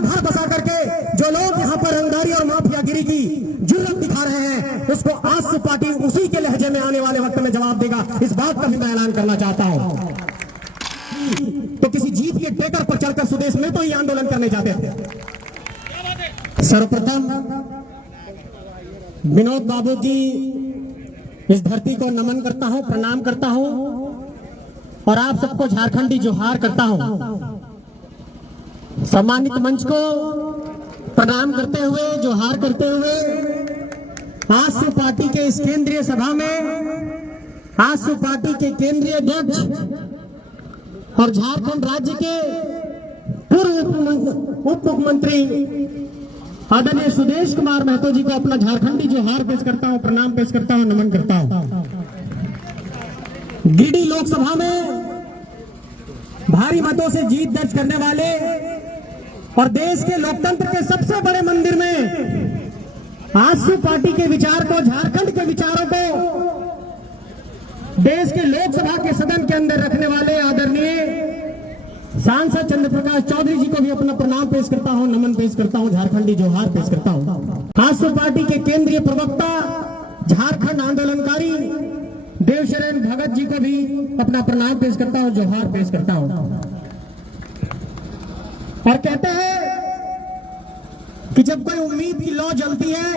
घर बसा करके जो लोग यहाँ पर रंगदारी और माफियागिरी की जुर्रत दिखा रहे हैं, उसको आजसू पार्टी उसी के लहजे में आने वाले वक्त में जवाब देगा। इस बात का भी मैं ऐलान करना चाहता हूँ। तो किसी जीत के ट्रैकर पर चढ़कर सुदेश में तो ये आंदोलन करने जाते थे। सर्वप्रथम विनोद बाबू की इस धरती को नमन करता हूं, प्रणाम करता हूं और आप सबको झारखंडी जोहार करता हूं। सम्मानित मंच को प्रणाम करते हुए, जोहार करते हुए आजसू पार्टी के इस केंद्रीय सभा में आजसू पार्टी के केंद्रीय अध्यक्ष और झारखंड राज्य के पूर्व उप मुख्यमंत्री आदरणीय सुदेश कुमार महतो जी को अपना झारखंडी जोहार पेश करता हूं, प्रणाम पेश करता हूं, नमन करता हूं। गिरिडीह लोकसभा में भारी मतों से जीत दर्ज करने वाले और देश के लोकतंत्र के सबसे बड़े मंदिर में आजसू पार्टी के विचार को, झारखंड के विचारों को देश के लोकसभा के सदन के अंदर रखने वाले आदरणीय सांसद चंद्र प्रकाश चौधरी जी को भी अपना प्रणाम पेश करता हूं, नमन पेश करता हूं, झारखंडी जोहार पेश करता हूं। आजसू पार्टी के केंद्रीय प्रवक्ता, झारखंड आंदोलनकारी देवशरण भगत जी को भी अपना प्रणाम पेश करता हूं, जोहार पेश करता हूं। और कहते हैं कि जब कोई उम्मीद की लौ जलती है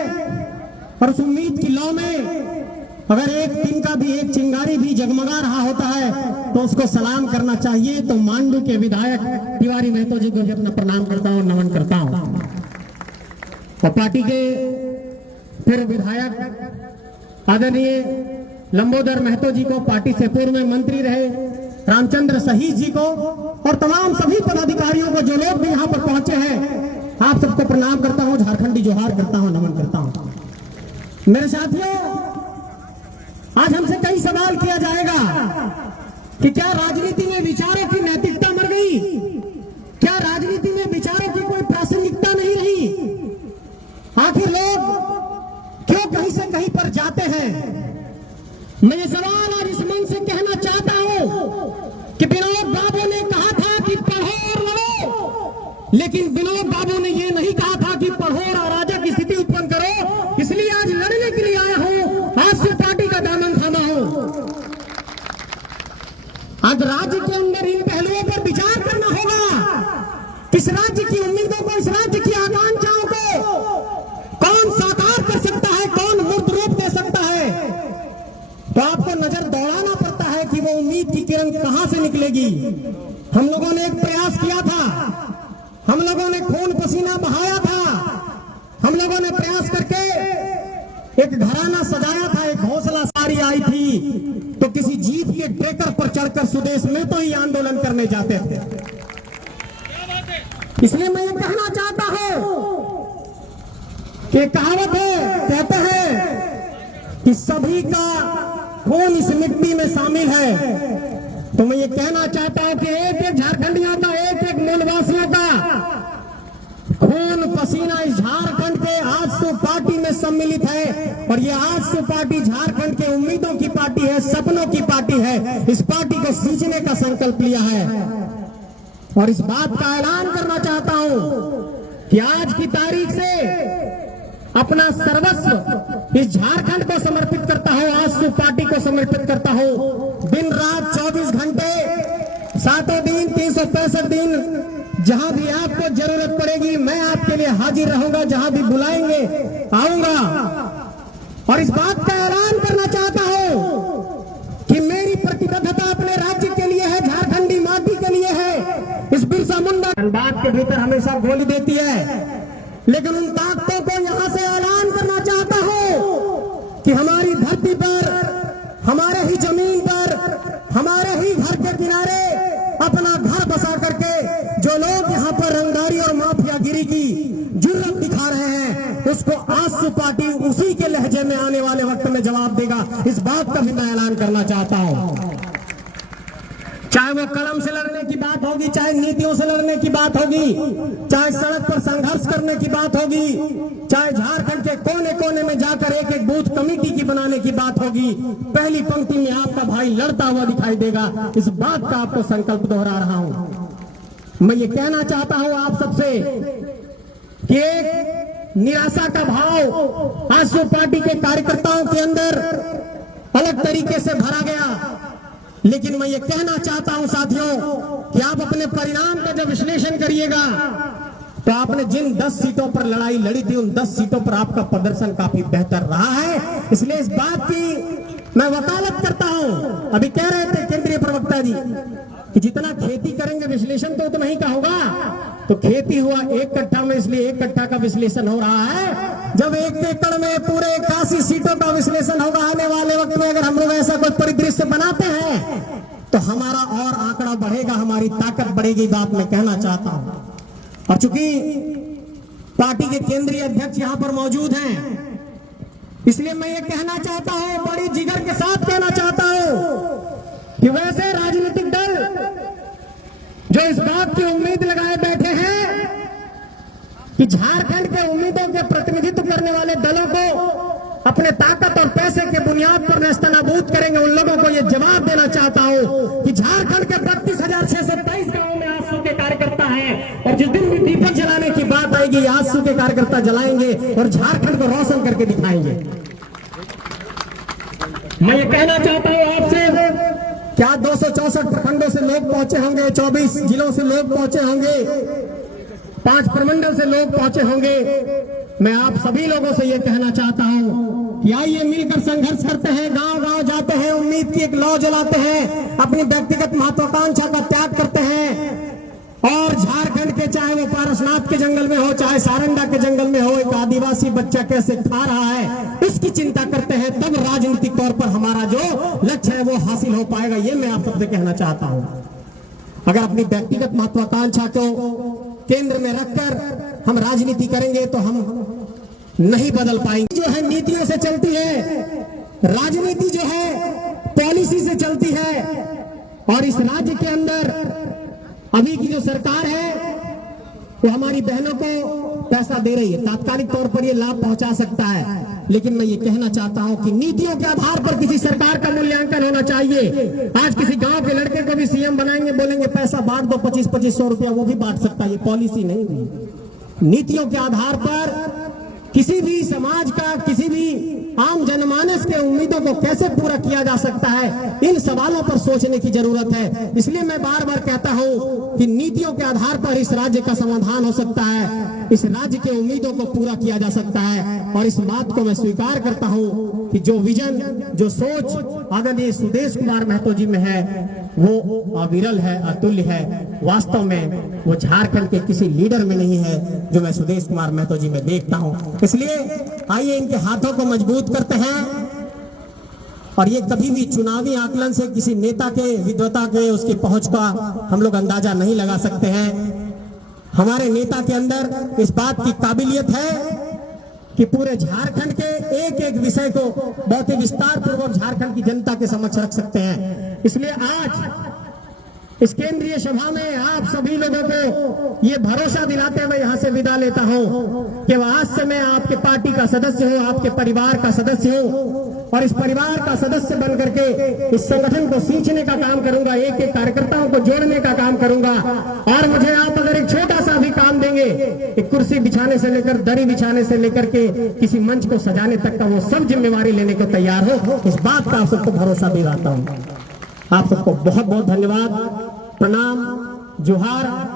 और उस उम्मीद की लौ में अगर एक दिन का भी एक चिंगारी भी जगमगा रहा होता है तो उसको सलाम करना चाहिए। तो मांडू के विधायक तिवारी महतो जी को भी अपना प्रणाम करता हूं, नमन करता हूं। और पार्टी के फिर विधायक आदरणीय लंबोदर महतो जी को, पार्टी से पूर्व में मंत्री रहे रामचंद्र सहीज जी को और तमाम सभी पदाधिकारियों को, जो लोग भी यहाँ पर पहुंचे हैं, आप सबको प्रणाम करता हूं, झारखंडी जोहार करता हूं, नमन करता हूं। मेरे साथियों, आज हमसे कई सवाल किया जाएगा कि क्या राजनीति में विचारों की नैतिकता मर गई? क्या राजनीति में विचारों की कोई प्रासंगिकता नहीं रही? आखिर लोग क्यों कहीं से कहीं पर जाते हैं? मैं ये सवाल आज इस मंच से कहना चाहता हूं कि विनोद बाबू ने कहा था कि पढ़ो और लड़ो, लेकिन विनोद बाबू ने ये नहीं कहा था कि पढ़ो और अराजक की स्थिति उत्पन्न करो। इसलिए आज लड़ने के लिए आया हूं, आजसू पार्टी का दामन थामा हूं। आज राज्य के अंदर इन पहलुओं पर विचार करना होगा। किस राज्य की उम्मीदों को, इस राज्य की आकांक्षाओं को कौन साकार कर सकता है, कौन मूर्त रूप दे सकता है? तो आपको नजर दौड़ाना पड़ता है कि वो उम्मीद की किरण कहां से निकलेगी। हम लोगों ने एक प्रयास किया था, हम लोगों ने खून पसीना बहाया था, हम लोगों ने प्रयास करके एक घराना सजाया था, एक हौसला सारी आई थी। तो किसी जीत के ट्रैकर पर चढ़कर सुदेश में तो ये आंदोलन करने जाते थे। इसलिए मैं ये कहना चाहता हूं कि कहावत है, कहते हैं कि सभी का खून इस मिट्टी में शामिल है। तो मैं ये कहना चाहता हूं कि एक एक झारखंडियों का, एक एक मूलवासियों का खून पसीना इस झारखंड के आजसू पार्टी में सम्मिलित है। और ये आजसू पार्टी झारखंड के उम्मीदों की पार्टी है, सपनों की पार्टी है। इस पार्टी को सींचने का संकल्प लिया है और इस बात का ऐलान करना चाहता हूं कि आज की तारीख से अपना सर्वस्व इस झारखंड को समर्पित करता हूं, आजसू पार्टी को समर्पित करता हूं। दिन रात 24 घंटे, 7 दिन, 365 दिन, जहां भी आपको जरूरत पड़ेगी मैं आपके लिए हाजिर रहूंगा। जहां भी बुलाएंगे आऊंगा। और इस बात का ऐलान करना चाहता हूं कि मेरी प्रतिबद्धता अपने राज्य के लिए है, झारखंडी माटी के लिए है। इस बिरसा मुंडा बात के भीतर हमेशा गोली देती है, लेकिन उन ताकतों को यहां से ऐलान करना चाहता हूं कि हमारी धरती पर, हमारे ही जमीन पर, हमारे ही घर के किनारे अपना घर बसा करके जो लोग यहाँ पर रंगदारी और माफियागिरी की जुर्रत दिखा रहे हैं, उसको आजसू पार्टी उसी के लहजे में आने वाले वक्त में जवाब देगा। इस बात का भी मैं ऐलान करना चाहता हूं। चाहे वो कलम से लड़ने की बात होगी, चाहे नीतियों से लड़ने की बात होगी, चाहे सड़क पर संघर्ष करने की बात होगी, चाहे झारखंड के कोने कोने में जाकर एक एक बूथ कमेटी की बनाने की बात होगी, पहली पंक्ति में आपका भाई लड़ता हुआ दिखाई देगा। इस बात का आपको संकल्प दोहरा रहा हूं। मैं ये कहना चाहता हूं आप सबसे कि एक निराशा का भाव आजसू पार्टी के कार्यकर्ताओं के अंदर अलग तरीके से भरा गया। लेकिन मैं ये कहना चाहता हूं साथियों कि आप अपने परिणाम का जब विश्लेषण करिएगा तो आपने जिन 10 सीटों पर लड़ाई लड़ी थी उन 10 सीटों पर आपका प्रदर्शन काफी बेहतर रहा है। इसलिए इस बात की मैं वकालत करता हूं। अभी कह रहे थे केंद्रीय प्रवक्ता जी कि जितना खेती करेंगे विश्लेषण तो उतना ही का होगा। तो खेती हुआ 1 कट्ठा में, इसलिए 1 कट्ठा का विश्लेषण हो रहा है। जब 1 एकड़ में पूरे 81 सीटों का विश्लेषण होगा आने वाले वक्त में, अगर हम लोग ऐसा कोई परिदृश्य बनाते हैं तो हमारा और आंकड़ा बढ़ेगा, हमारी ताकत बढ़ेगी। बात मैं कहना चाहता हूं। और चूंकि पार्टी के केंद्रीय अध्यक्ष यहां पर मौजूद हैं, इसलिए मैं ये कहना चाहता हूं, बड़ी जिगर के साथ कहना चाहता हूं कि वैसे राजनीतिक दल जो इस बात की उम्मीद लगाए बैठे हैं कि झारखंड के उम्मीदों के प्रतिनिधित्व करने वाले दलों को अपने ताकत और पैसे के बुनियाद पर नेस्तनाबूद करेंगे, उन लोगों को यह जवाब देना चाहता हूं कि झारखंड के 32,623 गांवों में आजसू के कार्यकर्ता हैं और जिस दिन भी दीपक जलाने की बात आएगी आजसू के कार्यकर्ता जलाएंगे और झारखंड को रोशन करके दिखाएंगे। मैं ये कहना चाहता हूं आपसे, क्या 264 प्रखंडों से लोग पहुंचे होंगे, 24 जिलों से लोग पहुंचे होंगे, 5 प्रमंडल से लोग पहुंचे होंगे। मैं आप सभी लोगों से यह कहना चाहता हूं कि आइए मिलकर संघर्ष करते हैं, गांव गांव जाते हैं, उम्मीद की एक लौ जलाते हैं, अपनी व्यक्तिगत महत्वाकांक्षा का त्याग करते हैं और झारखंड के, चाहे वो पारसनाथ के जंगल में हो, चाहे सारंडा के जंगल में हो, एक आदिवासी बच्चा कैसे खा रहा है इसकी चिंता करते हैं। तब राजनीतिक तौर पर हमारा जो लक्ष्य है वो हासिल हो पाएगा। ये मैं आप सबसे कहना चाहता हूं। अगर अपनी व्यक्तिगत महत्वाकांक्षा को केंद्र में रखकर हम राजनीति करेंगे तो हम नहीं बदल पाएंगे। जो है नीतियों से चलती है, राजनीति जो है पॉलिसी से चलती है। और इस राज्य के अंदर अभी की जो सरकार है वो हमारी बहनों को पैसा दे रही है, तात्कालिक तौर पर ये लाभ पहुंचा सकता है। लेकिन मैं ये कहना चाहता हूं कि नीतियों के आधार पर किसी सरकार का मूल्यांकन होना चाहिए। आज किसी गांव के लड़के को भी सीएम बनाएंगे, बोलेंगे पैसा बांट दो 25-2500 रुपया, वो भी बांट सकता है। ये पॉलिसी नहीं हुई। नीतियों के आधार पर किसी भी समाज का, किसी भी आम जनमानस के उम्मीदों को कैसे पूरा किया जा सकता है, इन सवालों पर सोचने की जरूरत है। इसलिए मैं बार बार कहता हूं कि नीतियों के आधार पर इस राज्य का समाधान हो सकता है, इस राज्य के उम्मीदों को पूरा किया जा सकता है। और इस बात को मैं स्वीकार करता हूं कि जो विजन, जो सोच आदरणीय सुदेश कुमार महतो जी में है वो अविरल है, अतुल्य है। वास्तव में वो झारखंड के किसी लीडर में नहीं है जो मैं सुदेश कुमार महतो जी में देखता हूं। इसलिए आइए इनके हाथों को मजबूत करते हैं। और ये कभी भी चुनावी आकलन से किसी नेता के विद्वता के, उसकी पहुंच का हम लोग अंदाजा नहीं लगा सकते हैं। हमारे नेता के अंदर इस बात की काबिलियत है कि पूरे झारखंड के एक एक विषय को बहुत ही विस्तार पूर्वक झारखंड की जनता के समक्ष रख सकते हैं। इसलिए आज इस केंद्रीय सभा में आप सभी लोगों को ये भरोसा दिलाते हुए यहाँ से विदा लेता हूँ कि आज से मैं आपके पार्टी का सदस्य हूँ, आपके परिवार का सदस्य हूँ और इस परिवार का सदस्य बन करके इस संगठन को सींचने का काम करूंगा, एक एक कार्यकर्ताओं को जोड़ने का काम करूंगा। और मुझे आप अगर एक छोटा सा भी काम देंगे, एक कुर्सी बिछाने से लेकर, दरी बिछाने से लेकर के किसी मंच को सजाने तक का, वो सब जिम्मेवारी लेने को तैयार हो, इस बात का आप सबको भरोसा दिलाता हूँ। आप सबको बहुत बहुत धन्यवाद, प्रणाम, जोहार।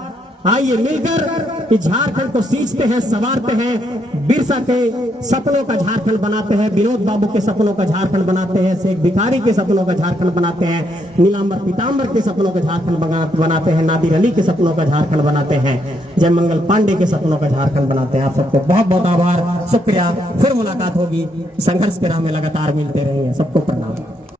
आइए मिलकर इस झारखंड को सींचते हैं, संवारते हैं, बिरसा के सपनों का झारखंड बनाते हैं, विनोद बाबू के सपनों का झारखंड बनाते हैं, शेख भिखारी के सपनों का झारखंड बनाते हैं, नीलांबर पीतांबर के सपनों का झारखंड बनाते हैं, नादिर अली के सपनों का झारखंड बनाते हैं, जयमंगल पांडे के सपनों का झारखंड बनाते हैं। आप सबको बहुत बहुत आभार, शुक्रिया। फिर मुलाकात होगी, संघर्ष के राह में लगातार मिलते रहेंगे। सबको प्रणाम।